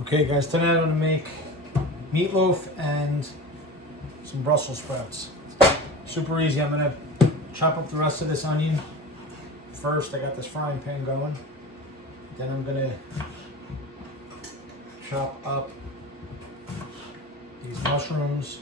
Okay guys, today I'm going to make meatloaf and some Brussels sprouts. Super easy. I'm going to chop up the rest of this onion. First, I got this frying pan going. Then I'm going to chop up these mushrooms.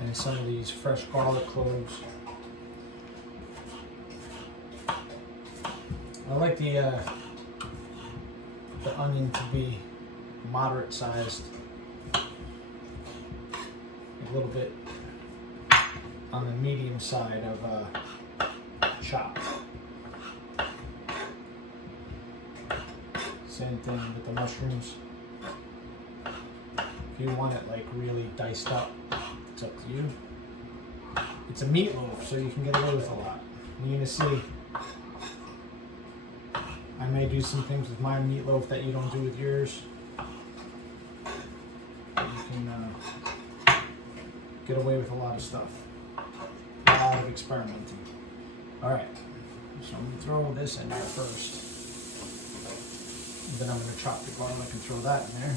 And some of these fresh garlic cloves. I like the onion to be moderate sized, a little bit on the medium side of chopped. Same thing with the mushrooms. If you want it like really diced up, it's up to you. It's a meatloaf, so you can get away with a lot. You're gonna see I may do some things with my meatloaf that you don't do with yours. But you can get away with a lot of stuff. A lot of experimenting. Alright, so I'm gonna throw this in there first. And then I'm gonna chop the garlic and throw that in there.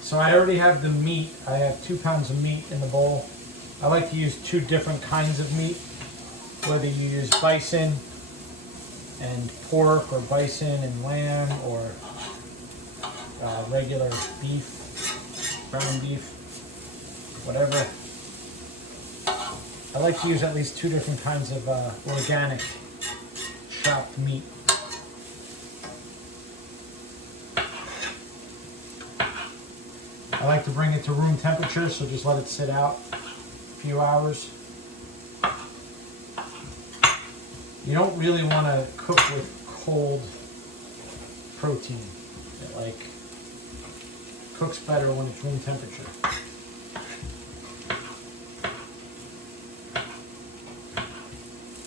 So I already have the meat. I have 2 pounds of meat in the bowl. I like to use 2 different kinds of meat, whether you use bison and pork, or bison and lamb, or regular beef, brown beef, whatever. I like to use at least 2 different kinds of organic chopped meat. I like to bring it to room temperature, so just let it sit out a few hours. You don't really want to cook with cold protein. It like cooks better when it's room temperature.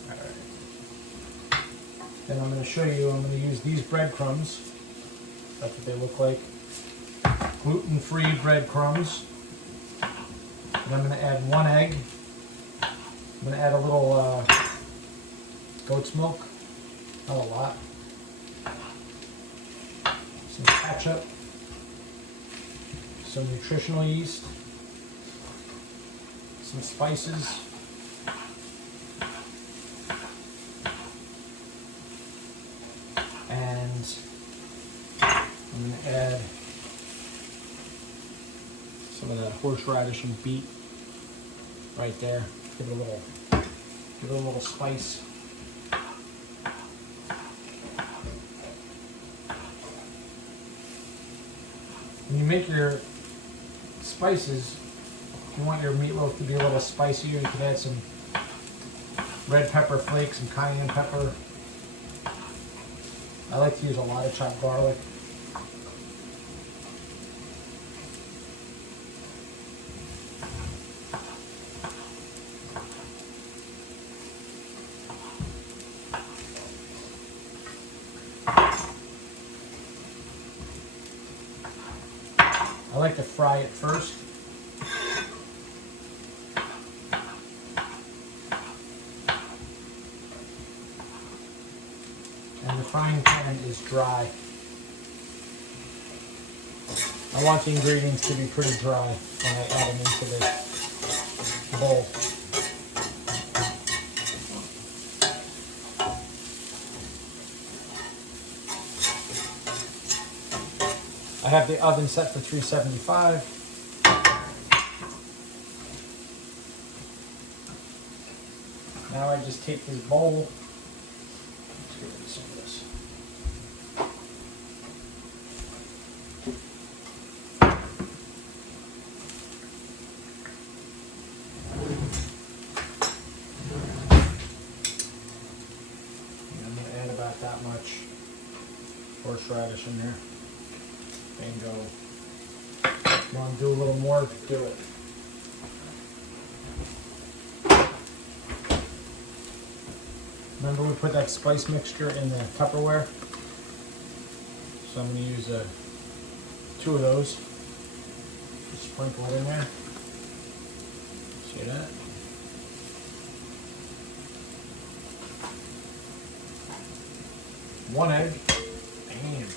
Alright. Then I'm going to show you, I'm going to use these breadcrumbs. That's what they look like. Gluten-free breadcrumbs. And I'm going to add 1 egg. I'm going to add a little goat's milk, not a lot. Some ketchup. Some nutritional yeast. Some spices. And I'm going to add some of that horseradish and beet right there. Give it a little spice. When you make your spices, if you want your meatloaf to be a little spicier, you can add some red pepper flakes, some cayenne pepper. I like to use a lot of chopped garlic. I like to fry it first. And the frying pan is dry. I want the ingredients to be pretty dry when I add them into the bowl. I have the oven set for 375. Now I just take this bowl. Let's get rid of some of this. And I'm going to add about that much horseradish in there. Bingo. If you want to do a little more, do it. Remember we put that spice mixture in the Tupperware? So I'm going to use 2 of those. Just sprinkle it in there. See that? One egg. Damn.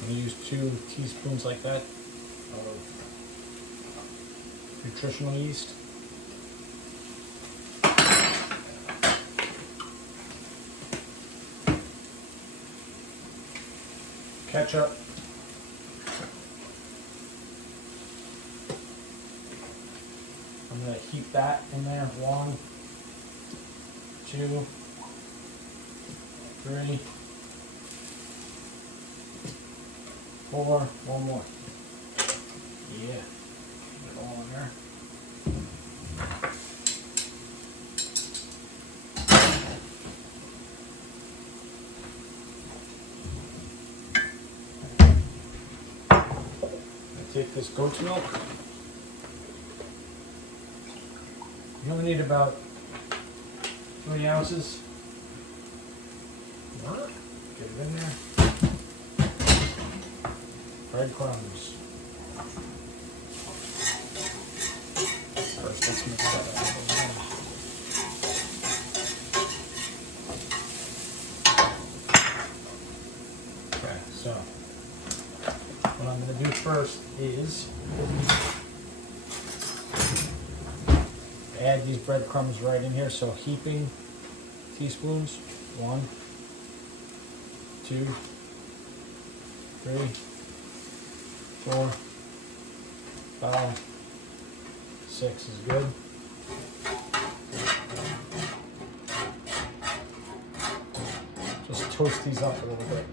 I'm going to use 2 teaspoons like that of nutritional yeast. Ketchup. I'm going to heat that in there. 1, 2, 3, 4. One more. Yeah. Get it all in there. Take this goat's milk. You only need about 3 ounces. Get it in there. Breadcrumbs. First, let's mix that up. Okay, so what I'm going to do first is add these breadcrumbs right in here. So heaping teaspoons. 1, 2, 3, 4, 5, 6 is good. Just toast these up a little bit.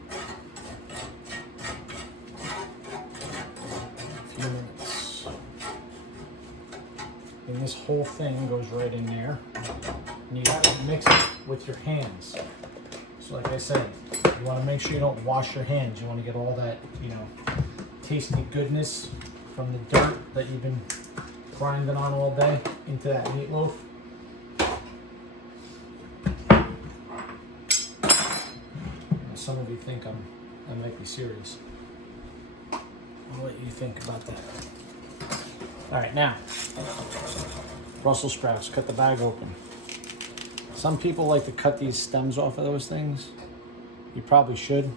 A few minutes. And this whole thing goes right in there. And you gotta mix it with your hands. So like I said, you want to make sure you don't wash your hands. You want to get all that, you know, tasty goodness from the dirt that you've been grinding on all day into that meatloaf. Now, some of you think I might be serious. I'll let you think about that. All right, now, Brussels sprouts. Cut the bag open. Some people like to cut these stems off of those things. You probably should.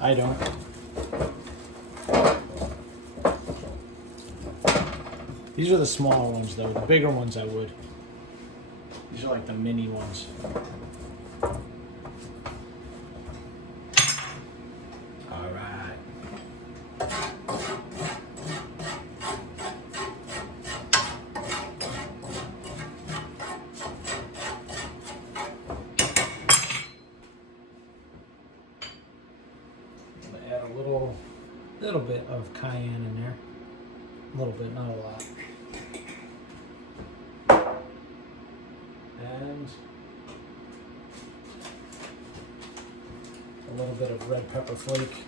I don't. These are the smaller ones though. The bigger ones I would. These are like the mini ones. All right. Add a little bit of cayenne in there. A little bit, not a lot. And a little bit of red pepper flake.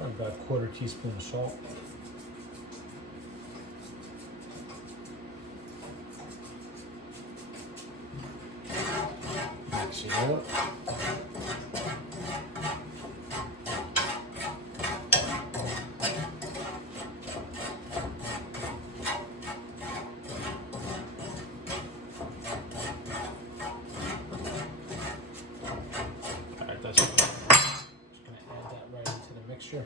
About a 1/4 teaspoon of salt. Mix it up. All right, that's good. Just going to add that right into the mixture.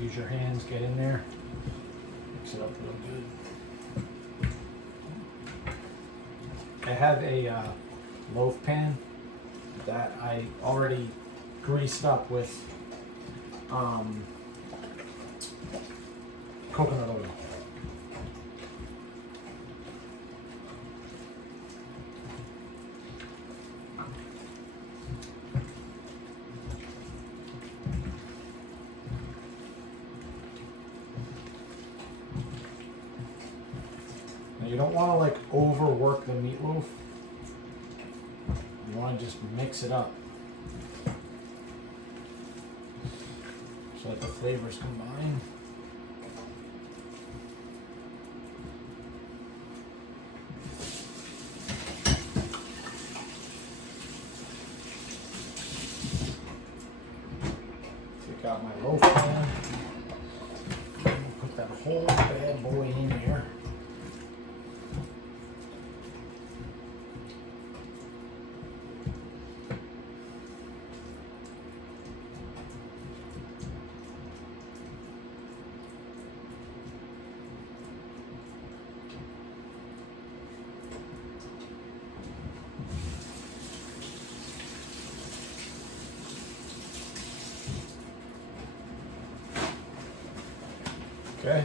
Use your hands, get in there, mix it up real good. I have a loaf pan that I already greased up with coconut oil. Now you don't want to like overwork the meatloaf. You want to just mix it up so that the flavors combine. Take out my loaf pan. Put that whole bad boy in here. Okay.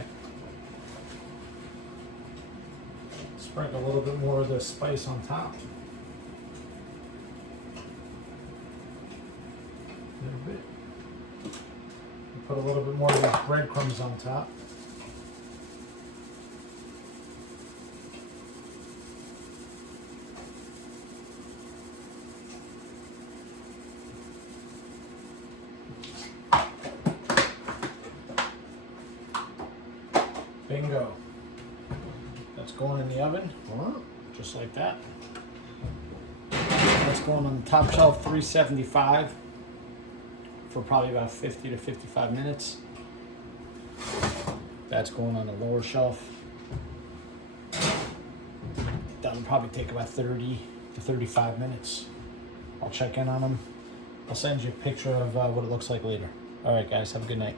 Sprinkle a little bit more of the spice on top. A little bit. Put a little bit more of these breadcrumbs on top. Bingo. That's going in the oven, just like that. That's going on the top shelf, 375 for probably about 50 to 55 minutes. That's going on the lower shelf. That'll probably take about 30 to 35 minutes. I'll check in on them. I'll send you a picture of what it looks like later. All right, guys, have a good night.